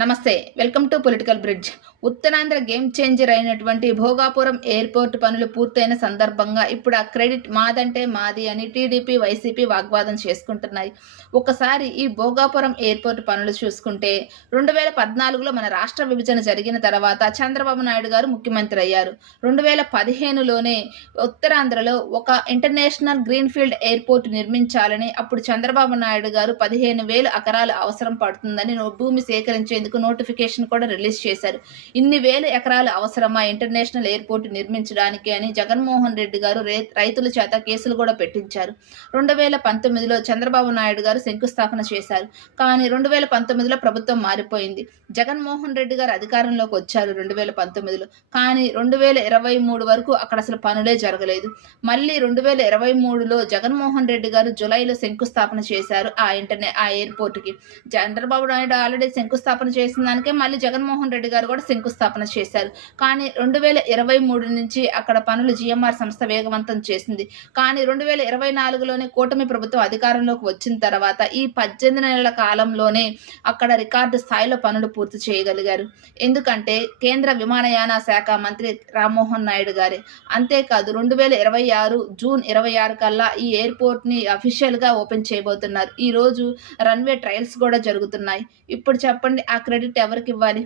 నమస్తే, welcome to political bridge. Uttarandhra game changer అయినటువంటి Bhogapuram airport పనులు పూర్తయిన సందర్భంగా ఇప్పుడు ఆ క్రెడిట్ మాదంటే మాది అని టీడీపీ వైసీపీ వాగ్వాదం చేసుకుంటున్నాయి. ఒకసారి ఈ భోగాపురం ఎయిర్పోర్ట్ పనులు చూసుకుంటే 2014లో మన రాష్ట్ర విభజన జరిగిన తర్వాత చంద్రబాబు నాయుడు గారు ముఖ్యమంత్రి అయ్యారు. 2015లోనే ఉత్తరాంధ్రలో ఒక ఇంటర్నేషనల్ గ్రీన్ఫీల్డ్ ఎయిర్పోర్ట్ నిర్మించాలని అప్పుడు చంద్రబాబు నాయుడు గారు 15,000 ఎకరాలు అవసరం పడుతుందని భూమి సేకరించేందుకు నోటిఫికేషన్ కూడా రిలీజ్ చేశారు. ఇన్ని వేల ఎకరాలు అవసరమా ఇంటర్నేషనల్ ఎయిర్పోర్ట్ నిర్మించడానికి అని జగన్మోహన్ రెడ్డి గారు రైతుల చేత కేసులు కూడా పెట్టించారు. 2019లో చంద్రబాబు నాయుడు గారు శంకుస్థాపన చేశారు. కానీ 2019లో ప్రభుత్వం మారిపోయింది. జగన్మోహన్ రెడ్డి గారు అధికారంలోకి వచ్చారు 2019లో. కానీ 2023 వరకు అక్కడ అసలు పనులే జరగలేదు. మళ్ళీ 2023లో జగన్మోహన్ రెడ్డి గారు జులైలో శంకుస్థాపన చేశారు ఆ ఎయిర్పోర్ట్కి. చంద్రబాబు నాయుడు ఆల్రెడీ శంకుస్థాపన చేసిన దానికే మళ్ళీ జగన్మోహన్ రెడ్డి గారు కూడా శంకుస్థాపన చేశారు. కానీ 2023 నుంచి అక్కడ పనులు జిఎంఆర్ సంస్థ వేగవంతం చేసింది. కానీ 2024లోనే కూటమి ప్రభుత్వం అధికారంలోకి వచ్చిన తర్వాత ఈ 18 నెలల కాలంలోనే అక్కడ రికార్డు స్థాయిలో పనులు పూర్తి చేయగలిగారు. ఎందుకంటే కేంద్ర విమానయాన శాఖ మంత్రి రామ్మోహన్ నాయుడు గారే. అంతేకాదు 2026 జూన్ 26 కల్లా ఈ ఎయిర్పోర్ట్ని అఫీషియల్గా ఓపెన్ చేయబోతున్నారు. ఈరోజు రన్వే ట్రయల్స్ కూడా జరుగుతున్నాయి. ఇప్పుడు చెప్పండి, ఆ క్రెడిట్ ఎవరికి ఇవ్వాలి?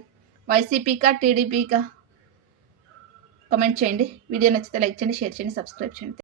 వైసీపీకా, టీడీపీకా? కామెంట్ చేయండి. వీడియో నచ్చితే లైక్ చేయండి, షేర్ చేయండి, సబ్స్క్రైబ్ చేయండి.